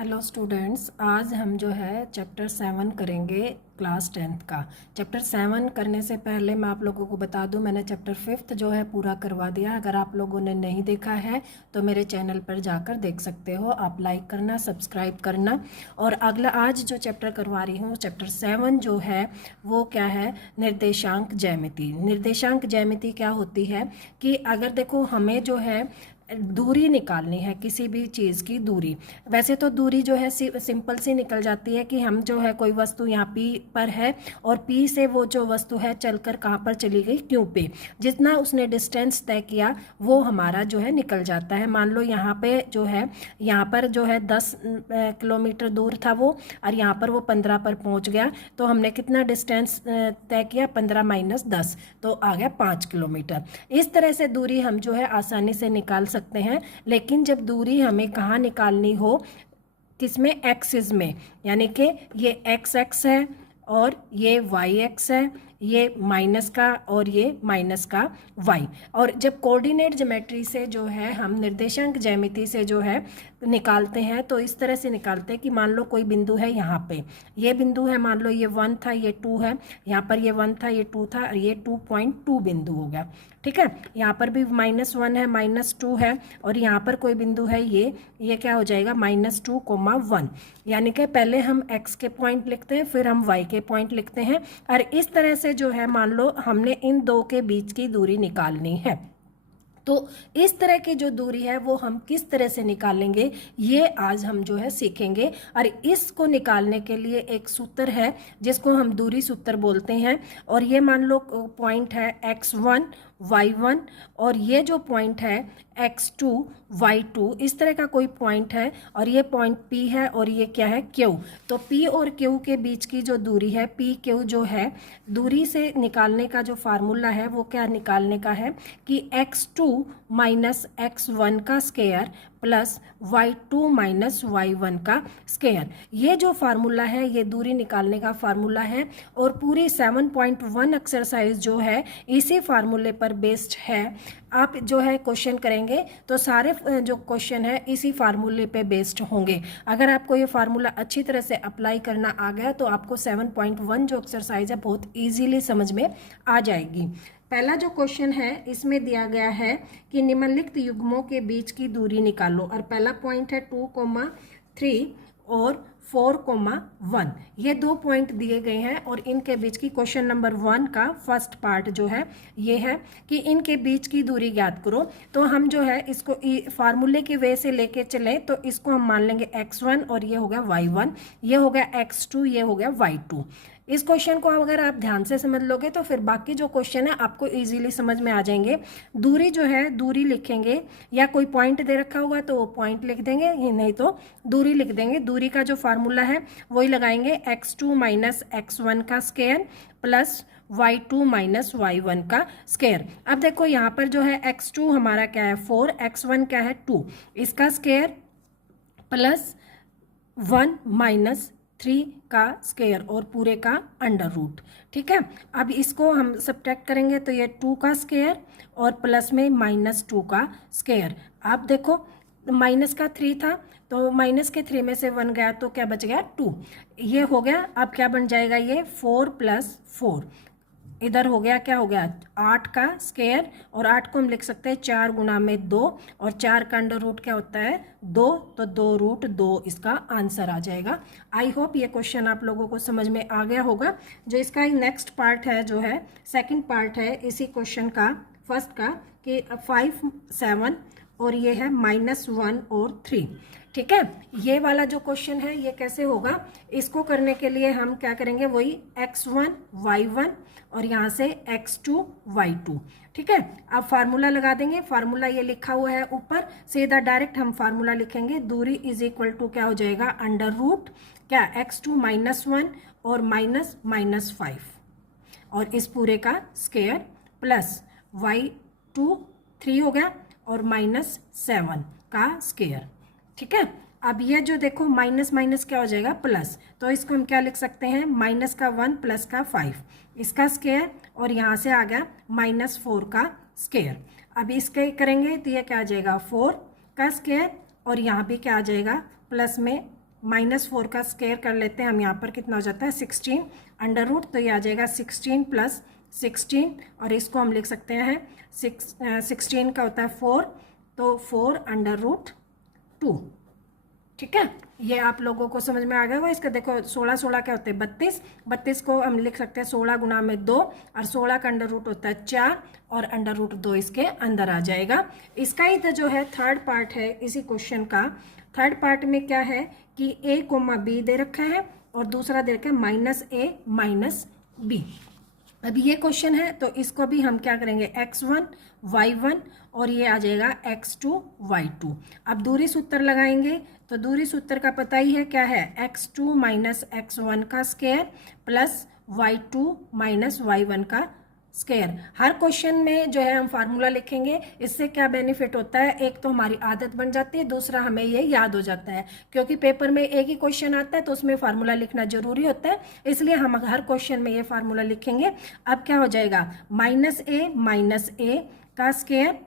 Hello students, आज हम जो है चैप्टर 7 करेंगे क्लास 10th का। चैप्टर 7 करने से पहले मैं आप लोगों को बता दूं, मैंने चैप्टर 5th जो है पूरा करवा दिया। अगर आप लोगों ने नहीं देखा है तो मेरे चैनल पर जाकर देख सकते हो। आप लाइक करना, सब्सक्राइब करना। और अगला आज जो चैप्टर करवा रही हूँ, चैप्टर 7 जो है वो क्या है, निर्देशांक ज्यामिति। निर्देशांक ज्यामिति क्या होती है कि अगर देखो हमें जो है दूरी निकालनी है, किसी भी चीज़ की दूरी। वैसे तो दूरी जो है सिंपल सी निकल जाती है कि हम जो है कोई वस्तु यहाँ पी पर है और पी से वो जो वस्तु है चलकर कहाँ पर चली गई, क्यू पे। जितना उसने डिस्टेंस तय किया वो हमारा जो है निकल जाता है। मान लो यहाँ पे जो है, यहाँ पर जो है 10 किलोमीटर दूर था वो, और यहाँ पर वो 15 पर पहुँच गया। तो हमने कितना डिस्टेंस तय किया, 15 माइनस 10, तो आ गया 5 किलोमीटर। इस तरह से दूरी हम जो है आसानी से निकाल सकते हैं। लेकिन जब दूरी हमें कहाँ निकालनी हो, किसमें, एक्सिस में, यानी कि ये एक्स एक्स है और ये वाई एक्स है, ये माइनस का और ये माइनस का वाई। और जब कोऑर्डिनेट ज्योमेट्री से जो है हम निर्देशांक ज्यामिति से जो है निकालते हैं तो इस तरह से निकालते हैं कि मान लो कोई बिंदु है यहाँ पे, ये बिंदु है, मान लो ये 1 था, ये 2 है, यहाँ पर ये 1 था, ये 2 था, और ये 2.2 बिंदु हो गया। ठीक है, यहाँ पर भी -1 है, -2 है, और यहाँ पर कोई बिंदु है, ये क्या हो जाएगा, -2, 1। यानी कि पहले हम x के पॉइंट लिखते हैं, फिर हम y के पॉइंट लिखते हैं। और इस तरह से जो है मान लो हमने इन दो के बीच की दूरी निकालनी है। तो इस तरह की जो दूरी है वो हम किस तरह से निकालेंगे, ये आज हम जो है सीखेंगे। और इसको निकालने के लिए एक सूत्र है जिसको हम दूरी सूत्र बोलते हैं। और ये मान लो पॉइंट है x1 y1, और ये जो पॉइंट है x2 y2, इस तरह का कोई पॉइंट है, और ये पॉइंट P है, और ये क्या है, Q। तो P और Q के बीच की जो दूरी है, P Q जो है, दूरी से निकालने का जो फार्मूला है वो क्या निकालने का है कि x2 माइनस x1 का square plus y2 minus y1 का स्क्वायर। ये जो फार्मूला है ये दूरी निकालने का फार्मूला है। और पूरी 7.1 एक्सरसाइज जो है इसी फार्मूले पर बेस्ड है। आप जो है क्वेश्चन करेंगे तो सारे जो क्वेश्चन है इसी फार्मूले पे बेस्ड होंगे। अगर आपको ये फार्मूला अच्छी तरह से अप्लाई करना आ गया तो आपको 7.1 जो एक्सरसाइज है बहुत इजीली समझ में आ जाएगी। पहला जो क्वेश्चन है इसमें दिया गया है कि निम्नलिखित युग्मों के बीच की दूरी निकालो। और पहला पॉइंट है 2,3 और 4,1। ये दो पॉइंट दिए गए हैं और इनके बीच की क्वेश्चन नंबर 1 का फर्स्ट पार्ट जो है ये है कि इनके बीच की दूरी ज्ञात करो। तो हम जो है इसको फार्मूले की वे से लेके चले तो इसको हम मान लेंगे x1, और ये हो गया y1, ये हो गया x2, ये हो गया y2। इस क्वेश्चन को अगर आप ध्यान से समझ लोगे तो फिर बाकी जो क्वेश्चन है आपको इजीली समझ में आ जाएंगे। दूरी जो है, दूरी लिखेंगे, या कोई पॉइंट दे रखा हुआ तो वो पॉइंट लिख देंगे, नहीं तो दूरी लिख देंगे। दूरी का जो फार्मूला है वही लगाएंगे, x2 माइनस x1 का square plus y2 minus y1 का स्क्वायर। अब देखो यहाँ पर जो है x2 हमारा क्या है 4, x1 क्या है 2, इसका स्क्वायर प्लस 1 माइनस 3 का स्क्वायर और पूरे का अंडर रूट। ठीक है, अब इसको हम सब्ट्रैक्ट करेंगे तो ये 2 का स्क्वायर और प्लस में -2 का स्क्वायर। आप देखो माइनस का 3 था तो माइनस के 3 में से 1 गया तो क्या बच गया 2, ये हो गया। अब क्या बन जाएगा, ये 4 + 4, इधर हो गया, क्या हो गया 8 का स्क्वायर, और 8 को हम लिख सकते हैं 4 गुना में 2, और 4 का अंडर रूट क्या होता है 2, तो 2√2 इसका आंसर आ जाएगा। आई होप ये क्वेश्चन आप लोगों को समझ में आ गया होगा। जो इसका नेक्स्ट पार्ट है जो है सेकंड पार्ट है इसी क्वेश्चन का फर्स्ट का कि 5, 7 और ये है -1 और 3। ठीक है, ये वाला जो क्वेश्चन है ये कैसे होगा, इसको करने के लिए हम क्या करेंगे, वही x1 y1 और यहाँ से x2 y2। ठीक है, अब फार्मूला लगा देंगे। फार्मूला ये लिखा हुआ है ऊपर, सीधा डायरेक्ट हम फार्मूला लिखेंगे। दूरी इज इक्वल टू क्या हो जाएगा, अंडर रूट क्या x2 -1 और -5, और इस पूरे का स्क्वायर प्लस y2 3 हो गया और -7 का स्क्वायर। ठीक है, अब ये जो देखो माइनस माइनस क्या हो जाएगा प्लस, तो इसको हम क्या लिख सकते हैं, -1 + 5 इसका स्क्वायर, और यहाँ से आ गया -4 का स्क्वायर। अब इसके करेंगे तो ये क्या आ जाएगा 4 का स्क्वायर, और यहाँ भी क्या आ जाएगा प्लस में -4 का स्क्वायर कर लेते हैं हम। यहाँ पर कितना हो जाता है 16 अंडर रूट, तो ये आ जाएगा 16 + 16 और इसको हम लिख सकते हैं 16 का होता है 4, तो 4 अंडर रूट 2। ठीक है, ये आप लोगों को समझ में आ गया होगा। इसका देखो 16 16 क्या होते हैं 32, 32 को हम लिख सकते हैं 16 गुना में 2 और 16 का अंडर रूट होता है 4 और अंडर रूट 2 इसके अंदर आ जाएगा। इसका ही तो जो है थर्ड पार्ट है इसी क्वेश्चन का। थर्ड पार्ट में क्या है कि a, b दे रखा है और दूसरा दे रखा है -a -b। अब ये क्वेश्चन है तो इसको भी हम क्या करेंगे x1 y1 और ये आ जाएगा x2 y2। अब दूरी सूत्र लगाएंगे तो दूरी सूत्र का पता ही है क्या है, x2 - x1 का स्क्वायर प्लस y2 - y1 का स्क्वायर। हर क्वेश्चन में जो है हम फार्मूला लिखेंगे। इससे क्या बेनिफिट होता है, एक तो हमारी आदत बन जाती है, दूसरा हमें ये याद हो जाता है, क्योंकि पेपर में एक ही क्वेश्चन आता है तो उसमें फार्मूला लिखना जरूरी होता है, इसलिए हम हर क्वेश्चन में ये फार्मूला लिखेंगे। अब क्या हो जाएगा -a का स्क्वायर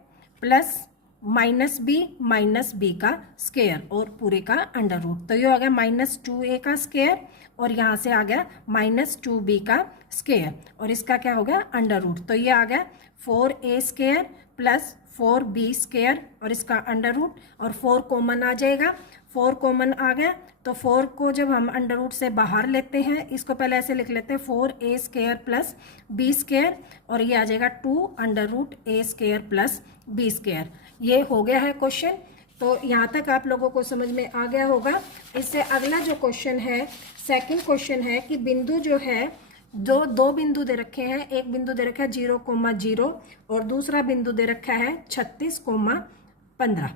प्लस -b का स्क्वायर और पूरे का अंडर रूट, तो ये हो गया -2a का स्क्वायर और यहाँ से आ गया -2b का स्क्वायर और इसका क्या हो गया अंडर रूट, तो ये आ गया 4a square plus 4b square और इसका अंडर रूट और 4 कॉमन आ जाएगा। 4 कॉमन आ गया तो 4 को जब हम अंडर रूट से बाहर लेते हैं, इसको पहले ऐसे लिख लेते हैं 4a square plus b square और ये आ जाएगा 2 under root a square plus b square. ये हो गया है क्वेश्चन। तो यहाँ तक आप लोगों को समझ में आ गया होगा। इससे अगला जो क्वेश्चन है, सेकंड क्वेश्चन है कि बिंदु जो है दो बिंदु दे रखे हैं। एक बिंदु दे रखा है 0,0 और दूसरा बिंदु दे रखा है 36,15।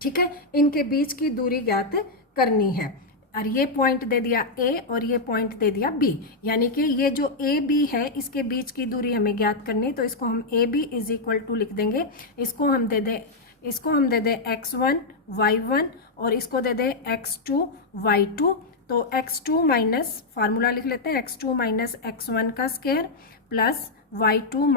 ठीक है, इनके बीच की दूरी ज्ञात करनी है और ये पॉइंट दे दिया A और ये पॉइंट दे दिया B, यानी कि ये जो AB है इसके बीच की दूरी हमें ज्ञात करनी, तो इसको हम AB = लिख देंगे। इसको हम दे दें x1 y1 और इसको दे दें x2 y2। तो x2 माइनस फार्मूला लिख लेते हैं, x2 - x1 का स्क्वायर प्लस y2 -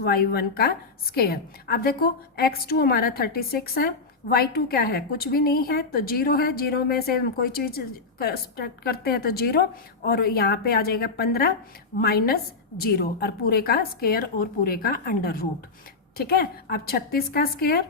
y1 का स्क्वायर। अब देखो x2 हमारा 36 है, y2 क्या है कुछ भी नहीं है तो 0 है, 0 में से हम कोई चीज़ करते हैं तो 0 और यहाँ पे आ जाएगा 15 -0 और पूरे का स्क्वायर और पूरे का अंडर रूट। ठीक है, अब 36 का स्क्वायर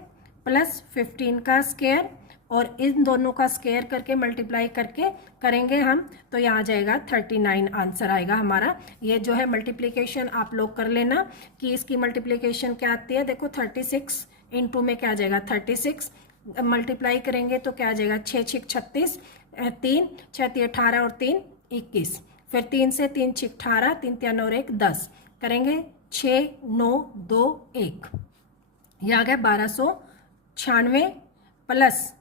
प्लस 15 का स्क्वायर और इन दोनों का स्क्वायर करके मल्टीप्लाई करके करेंगे हम, तो यहाँ आ जाएगा 39 आंसर आएगा हमारा। ये जो है मल्टीप्लिकेशन आप लोग कर लेना कि इसकी मल्टीप्लिकेशन क्या आती है। देखो 36 इंटू में क्या आ जाएगा 36 मल्टीप्लाई करेंगे तो क्या आ जाएगा 6 6 36, 3 6 3 18 और 3 21, फिर 3 से 3 6 18, 3 3 और 1 10 करेंगे 6 9 2 1, ये आ गया 1296 प्लस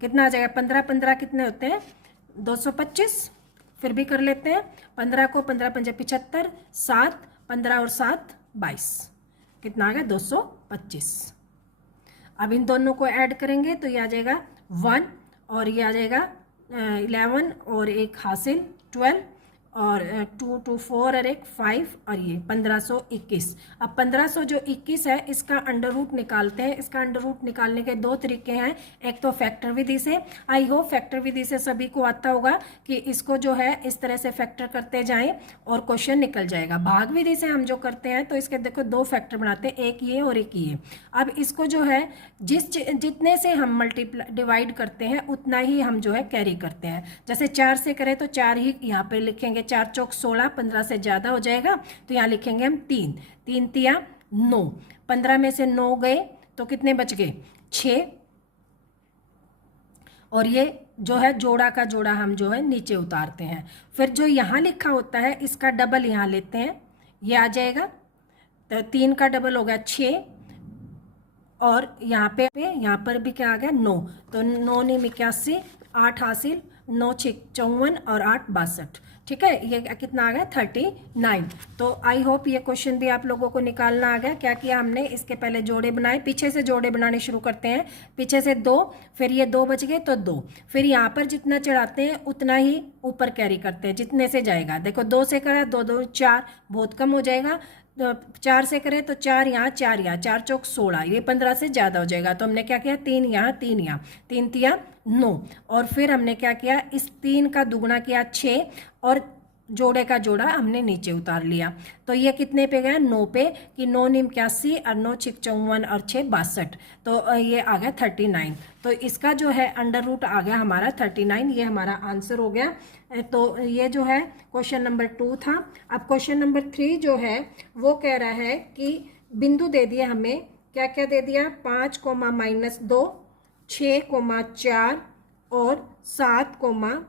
कितना आ जाएगा 15 15 कितने होते हैं 225, फिर भी कर लेते हैं 15 को 15 पंजे 75, 7 15 और 7 22, कितना आ गया 225। अब इन दोनों को ऐड करेंगे तो ये आ जाएगा 1 और ये आ जाएगा 11 और एक हासिल 12 और 2 2 4 और एक 5 और ये 1521। अब 1521 है, इसका अंडर रूट निकालते हैं। इसका अंडर रूट निकालने के दो तरीके हैं, एक तो फैक्टर विधि से। आई होप फैक्टर विधि से सभी को आता होगा कि इसको जो है इस तरह से फैक्टर करते जाएं और क्वेश्चन निकल जाएगा। भाग विधि से हम जो करते हैं तो इसके देखो 2 फैक्टर बनाते हैं, एक ये और एक ये। अब इसको जो है जितने से हम डिवाइड करते हैं उतना ही हम जो है कैरी करते हैं। जैसे 4 से करें तो 4 ही यहाँ पे लिखेंगे, 4 चौक 16, 15 से ज़्यादा हो जाएगा तो यहाँ लिखेंगे हम 3 3 तिया 9, 15 में से 9 गए तो कितने बच गए 6, और ये जो है जोड़ा का जोड़ा हम जो है नीचे उतारते हैं। फिर जो यहाँ लिखा होता है इसका डबल यहाँ लेते हैं, ये आ जाएगा तो 3 का डबल हो गया 6 और यहाँ पर भी क्या आ गया 9, तो 9 नहीं 81, 8 हासिल 9 6 54 और 8 62। ठीक है, ये कितना आ गया 39। तो आई होप ये क्वेश्चन भी आप लोगों को निकालना आ गया। क्या किया हमने, इसके पहले जोड़े बनाए, पीछे से जोड़े बनाने शुरू करते हैं। पीछे से 2, फिर ये 2 बच गए तो 2, फिर यहाँ पर जितना चढ़ाते हैं उतना ही ऊपर कैरी करते हैं जितने से जाएगा। देखो 2 से करा 2 2 4, बहुत कम हो जाएगा। 4 से करें तो 4 यहाँ 4 यहाँ, 4 चौक 16, ये 15 से ज़्यादा हो जाएगा। तो हमने क्या किया, 3 यहाँ 3 यहाँ, 3 तिया 9, और फिर हमने क्या किया, इस 3 का दुगुना किया 6, और जोड़े का जोड़ा हमने नीचे उतार लिया। तो ये कितने पे गया, 9 पे, कि 9 निम 81 और 9 छिक 54 और 6 62, तो ये आ गया 39। तो इसका जो है अंडर रूट आ गया हमारा 39, ये हमारा आंसर हो गया। तो ये जो है क्वेश्चन नंबर 2 था। अब क्वेश्चन नंबर 3 जो है वो कह रहा है कि बिंदु दे दिया हमें, क्या क्या दे दिया, 5, -2, 6, 4 और 7,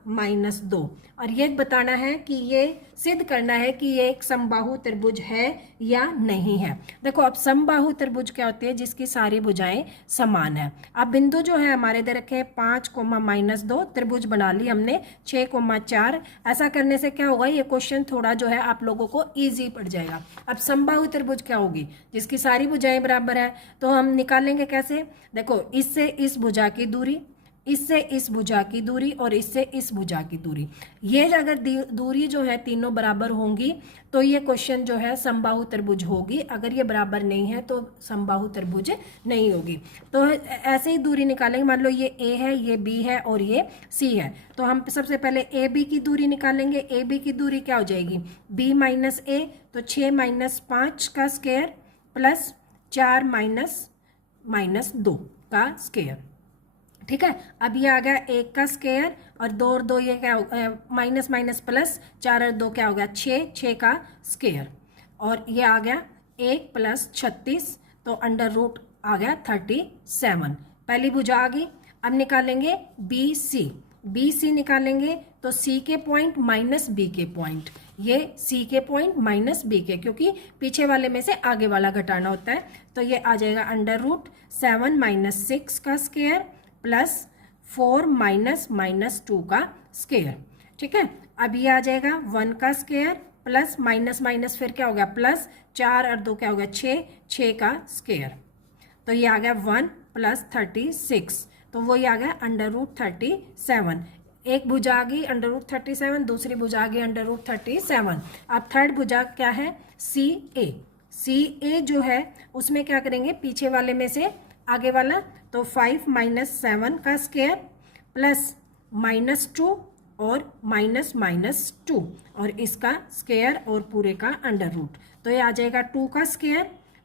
-2, और ये बताना है कि ये सिद्ध करना है कि ये एक समबाहु त्रिभुज है या नहीं है। देखो अब समबाहु त्रिभुज क्या होती है, जिसकी सारी भुजाएं समान है। अब बिंदु जो है हमारे इधर रखे 5, -2, त्रिभुज बना ली हमने 6, 4। ऐसा करने से क्या होगा, ये क्वेश्चन थोड़ा जो है आप लोगों को ईजी पड़ जाएगा। अब समबाहु त्रिभुज क्या होगी, जिसकी सारी भुजाएं बराबर है, तो हम निकालेंगे कैसे, देखो इससे इस भुजा की दूरी, इससे इस भुजा की दूरी और इससे इस भुजा की दूरी, ये अगर दूरी जो है तीनों बराबर होंगी तो ये क्वेश्चन जो है समबाहु त्रिभुज होगी। अगर ये बराबर नहीं है तो समबाहु त्रिभुज नहीं होगी। तो ऐसे ही दूरी निकालेंगे, मान लो ये ए है, ये बी है और ये सी है, तो हम सबसे पहले ए बी की दूरी निकालेंगे। ए बी की दूरी क्या हो जाएगी, बी माइनस ए, तो 6 - 5 का स्क्वायर प्लस 4 - 2 का स्क्वायर, ठीक है। अब ये आ गया 1 का स्क्वायर और 2 और 2 ये क्या माइनस माइनस प्लस, 4 और 2 क्या हो गया 6 का स्क्वायर, और ये आ गया 1 + 36, तो अंडर रूट आ गया 37। पहली भुजा आ गई। अब निकालेंगे बी सी निकालेंगे, तो सी के पॉइंट माइनस बी के पॉइंट, ये सी के पॉइंट माइनस बी के, क्योंकि पीछे वाले में से आगे वाला घटाना होता है। तो ये आ जाएगा अंडर रूट 7 - 6 का स्क्वायर प्लस 4 - -2 का स्क्वायर, ठीक है। अब ये आ जाएगा 1 का स्क्वायर प्लस माइनस माइनस फिर क्या हो गया प्लस, 4 और 2 क्या हो गया 6 का स्क्वायर, तो ये आ गया 1 + 36, तो वो ये आ गया अंडर रूट 37। एक भुजा आ गई अंडर रूट 37, दूसरी भुजा आ गई अंडर रूट 37। अब थर्ड भुजा क्या है, सी ए जो है उसमें क्या करेंगे, पीछे वाले में से आगे वाला, तो 5 - 7 का स्क्वायर प्लस -2 और -2 और इसका स्क्वायर और पूरे का अंडर रूट, तो ये आ जाएगा 2 का स्क्वायर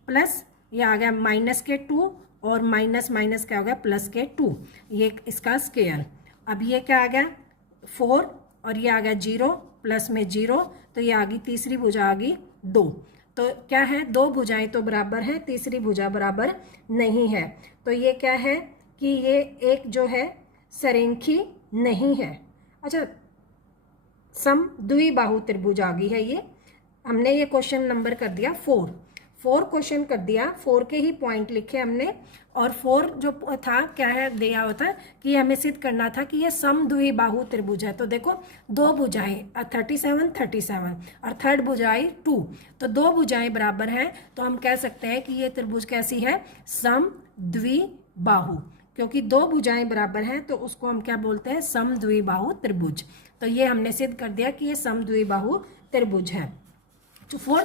प्लस ये आ गया -2 और माइनस क्या हो गया +2, ये इसका स्क्वायर। अब ये क्या आ गया 4 और ये आ गया 0 प्लस में 0, तो ये आ गई तीसरी भुजा आ गई 2। तो क्या है, 2 भुजाएं तो बराबर है, तीसरी भुजा बराबर नहीं है। तो ये क्या है कि ये एक जो है सरेखी नहीं है। अच्छा, समद्विबाहु त्रिभुज आ गई है। ये हमने ये क्वेश्चन नंबर कर दिया 4 क्वेश्चन कर दिया, 4 के ही पॉइंट लिखे हमने। और 4 जो था क्या है दिया होता है कि हमें सिद्ध करना था कि ये समद्विबाहु त्रिभुज है। तो देखो 2 भुजाएं 37 और थर्ड भुजाएं 2, तो 2 भुजाएं बराबर हैं, तो हम कह सकते हैं कि ये त्रिभुज कैसी है, समद्विबाहु। क्योंकि 2 भुजाएं बराबर हैं तो उसको हम क्या बोलते हैं, समद्विबाहु त्रिभुज। तो ये हमने सिद्ध कर दिया कि ये समद्विबाहु त्रिभुज है। तो 4